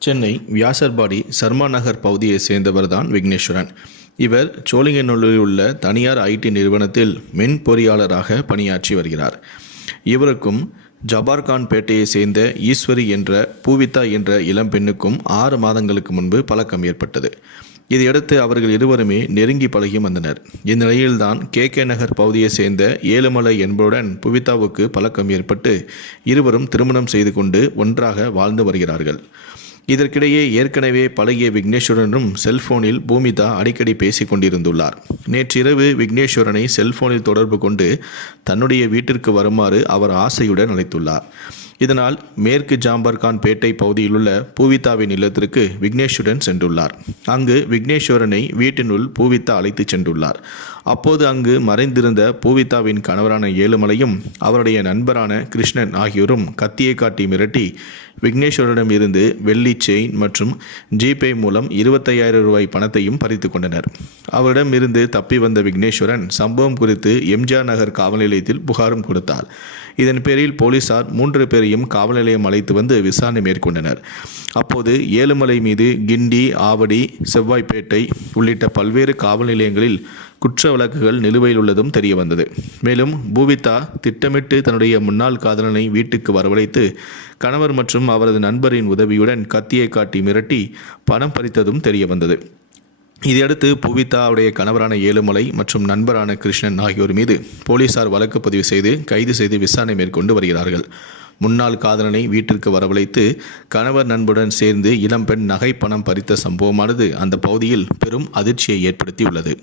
சென்னை வியாசர்பாடி சர்மா நகர் சேர்ந்தவர் தான் விக்னேஸ்வரன். இவர் சோழிங்கநல்லூரில் உள்ள தனியார் ஐடி நிறுவனத்தில் மென் பொறியாளராக பணியாற்றி வருகிறார். இவருக்கும் ஜபார்கான் பேட்டையை சேர்ந்த ஈஸ்வரி என்ற பூவிதா என்ற இளம்பெண்ணுக்கும் ஆறு மாதங்களுக்கு முன்பு பழக்கம் ஏற்பட்டது. இதையடுத்து அவர்கள் இருவருமே நெருங்கி பழகி வந்தனர். இந்நிலையில்தான் கே கே நகர் பகுதியை சேர்ந்த ஏழுமலை என்பவருடன் புவிதாவுக்கு பழக்கம் ஏற்பட்டு இருவரும் திருமணம் செய்து கொண்டு ஒன்றாக வாழ்ந்து வருகிறார்கள். இதற்கிடையே ஏற்கனவே பழகிய விக்னேஸ்வரனும் செல்போனில் பூமிதா அடிக்கடி பேசிக் கொண்டிருந்துள்ளார். நேற்றிரவு விக்னேஸ்வரனை செல்போனில் தொடர்பு கொண்டு தன்னுடைய வீட்டிற்கு வருமாறு அவர் ஆசையுடன் அழைத்துள்ளார். இதனால் மேற்கு ஜாம்பர்கான் பேட்டை பகுதியிலுள்ள பூவிதாவின் இல்லத்திற்கு விக்னேஸ்வரன் சென்றுள்ளார். அங்கு விக்னேஸ்வரனை வீட்டினுள் பூவிதா அழைத்துச் சென்றுள்ளார். அப்போது அங்கு மறைந்திருந்த பூவிதாவின் கணவரான ஏழுமலையும் அவருடைய நண்பரான கிருஷ்ணன் ஆகியோரும் கத்தியை காட்டி மிரட்டி விக்னேஸ்வரிடம் இருந்து வெள்ளி செயின் மற்றும் ஜிபே மூலம் இருபத்தையாயிரம் ரூபாய் பணத்தையும் பறித்து கொண்டனர். அவரிடம் இருந்து தப்பி வந்த விக்னேஸ்வரன் சம்பவம் குறித்து எம்ஜிஆர் நகர் காவல் நிலையத்தில் புகாரும் கொடுத்தார். இதன் பேரில் போலீசார் மூன்று பேரையும் காவல் நிலையம் அழைத்து வந்து விசாரணை மேற்கொண்டனர். அப்போது ஏழுமலை மீது கிண்டி ஆவடி செவ்வாய்ப்பேட்டை உள்ளிட்ட பல்வேறு காவல் நிலையங்களில் குற்ற வழக்குகள் நிலுவையில் உள்ளதும் தெரிய வந்தது. மேலும் பூவிதா திட்டமிட்டு தன்னுடைய முன்னாள் காதலனை வீட்டுக்கு வரவழைத்து கணவர் மற்றும் அவரது நண்பரின் உதவியுடன் கத்தியை காட்டி மிரட்டி பணம் பறித்ததும் தெரிய வந்தது. இதையடுத்து புவிதாவுடைய கணவரான ஏழுமலை மற்றும் நண்பரான கிருஷ்ணன் ஆகியோர் மீது போலீசார் வழக்கு பதிவு செய்து கைது செய்து விசாரணை மேற்கொண்டு வருகிறார்கள். முன்னாள் காதலனை வீட்டிற்கு வரவழைத்து கணவர் நண்புடன் சேர்ந்து இளம்பெண் நகை பணம் பறித்த சம்பவமானது அந்த பகுதியில் பெரும் அதிர்ச்சியை ஏற்படுத்தியுள்ளது.